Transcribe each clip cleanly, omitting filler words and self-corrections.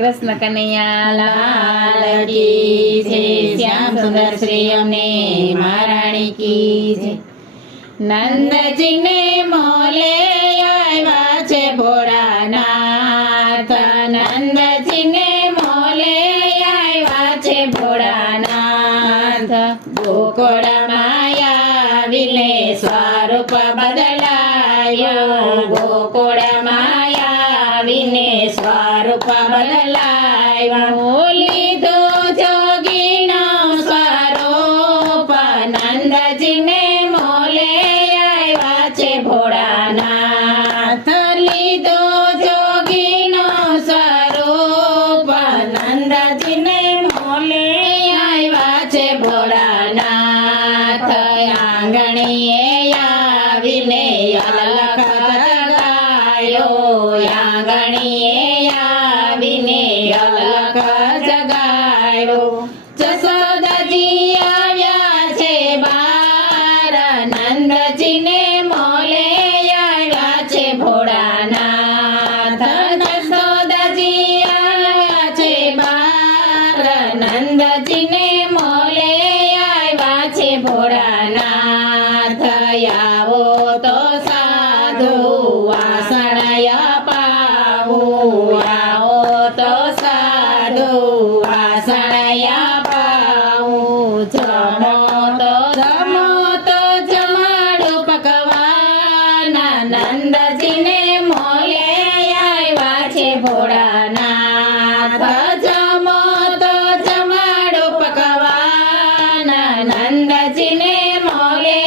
કૃષ્ણ કનૈયા લાલ કી જય, શ્યામ સુંદર શ્રી અમને મહારાણી કી જય। નંદજીને મોલે આવ્યા છે ભોળાનાથ, નંદજીને મોલે આવ્યા છે ભોળાનાથ। ગોકુળમાં આવીને સ્વરૂપ બદલાયો, ગોકુળમાં આવીને સ્વરૂપ બદલાયો। લીધો જોગીનો સ્વરૂપ, નંદજીને મોલે આવ્યા છે ભોળાનાથ। લીધો જોગીનો સ્વરૂપ, નંદજીને મોલે આવ્યા છે ભોળાનાથ। આંગણીએ આવીને અલખ જગાયો, આંગણીએ આવીને અલખ જગાયો। જશોદાજી આવ્યા છે બાર, નંદજીને મોલે આવ્યા છે ભોળાનાથ। જશોદાજી આવ્યા છે બાર, નંદજીને મોલે આવ્યા છે ભોળાનાથ। આવો તો સાધુ વાસણ અપાવું, આવો તો સાધુ વાસણ અપાવું। જમો તો જમાડો પકવાન, નંદજીને મોલે આવ્યા છે ભોળાનાથ। જમો તો જમાડો પકવાન, નંદજીને મોલે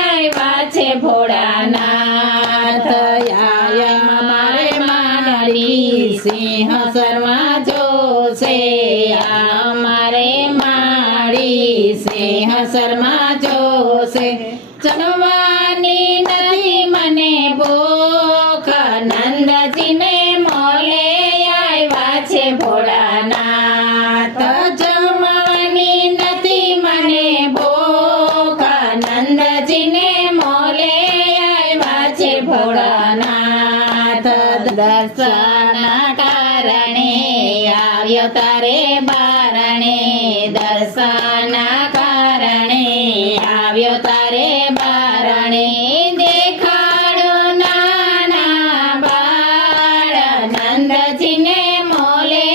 આવ્યા છે ભોળાનાથ। આયા મારે માનડી સિંહ શર્મા જોશે, આ મારે માડી સિંહ શર્મા જોશે। ચણવાની નથી મને ભૂખ, નંદજીને મોલે આવ્યા છે ભોળાનાથ। જમવાની નથી મને ભૂખ, નંદજીને મોલે આવ્યા છે ભોળાનાથ। દર્શન કારણે આવ્યો તારે બારણે, દર્શન કારણે આવ્યો તારે બારણે। દેખાડો નાના બાળ, નંદજીને મોલે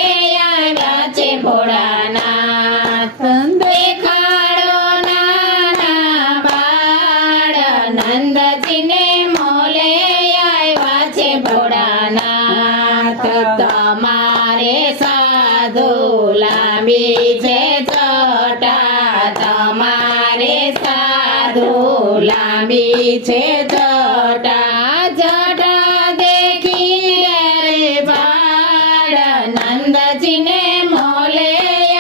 આવ્યા છે ભોળાનાથ। દેખાડો નાના બાળ, નંદજીને મોલે આવ્યા છે ભોળાનાથ। તમારે સાધુ લાંબી છે જટા, તમારે સાધુ લાંબી છે જટા। જટા દેખી રે બાળ, નંદજીને મોલે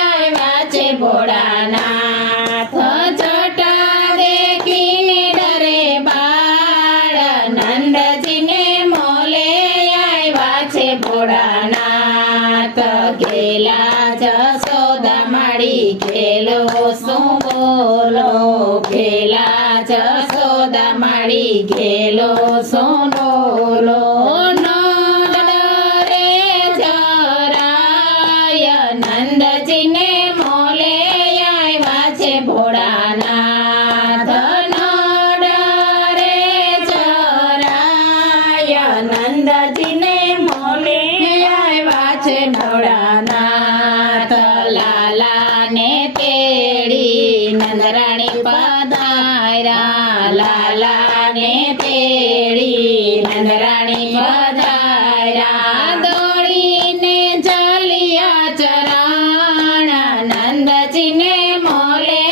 આવ્યા છે ભોળાનાથ। જટા દેખી ડરે બાળ, નંદજીને મોલે આવ્યા છે ભોળાનાથ। ગેલા જશોદા માડી ખેલો શું બોલો, ગેલા જશોદા માડી ખેલો શું બોલો। નો ડરે જરાય, નંદજીને મોલે આવ્યા છે ભોળાનાથ। નો ડરે જરાય, નંદજીને મોલે આવ્યા છે ભોળાનાથ। લાલાને તેડી નંદરાણી પધાર્યા, લાલાને તેડી નંદરાણી પધાર્યા। દોડીને ચાલ્યા ચરણ, નંદજીને મોલે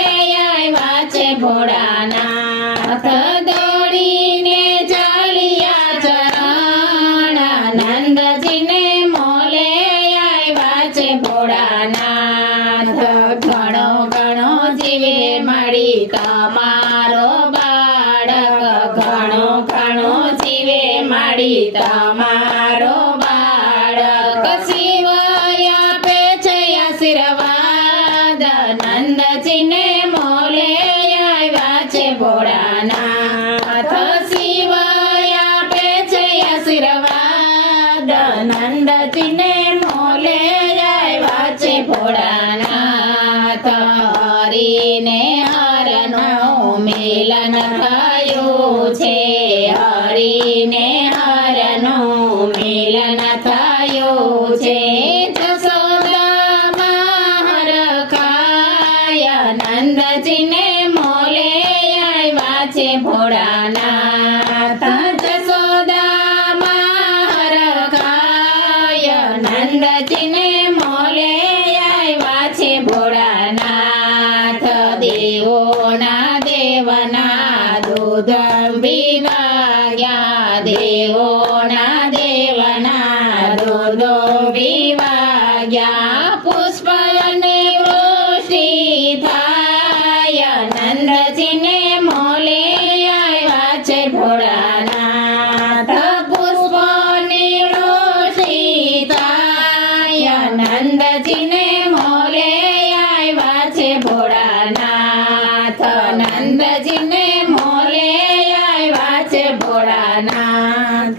આવ્યા છે ભોળાનાથ। દોડીને ચાલ્યા ચરણ, નંદજીને મોલે આવ્યા છે ભોળાનાથ। ઘણો ઘણો જીવે મળી તમારો બાળક, ઘણો ઘણો જીવે મળી તમારો બાળક। શિવાય આપે છે આશીર્વાદ, નંદજીને મોલે આવ્યા છે ભોળાનાથ। શિવાય આપે છે આશીર્વાદ, નંદજીને મોલે છે જશોદામાં હરખાય નંદજીને મોલે આવ્યા છે ભોળાનાથ જશોદામાં હરખાય નંદજીને મોલે આવ્યા છે ભોળાનાથ દેવોના દેવના દૂધ પીવા ગયા દેવોના દેવના દૂધો પીવા ગયા પુષ્પ અને વૃષ્ટિ થાય નંદજીને મોલે આવ્યા છે ભોળાનાથ પુષ્પની વૃષ્ટિ થાય નંદજીને મોલે આવ્યા છે ભોળાનાથ નંદજીને મોલે આવ્યા છે ભોળાનાથ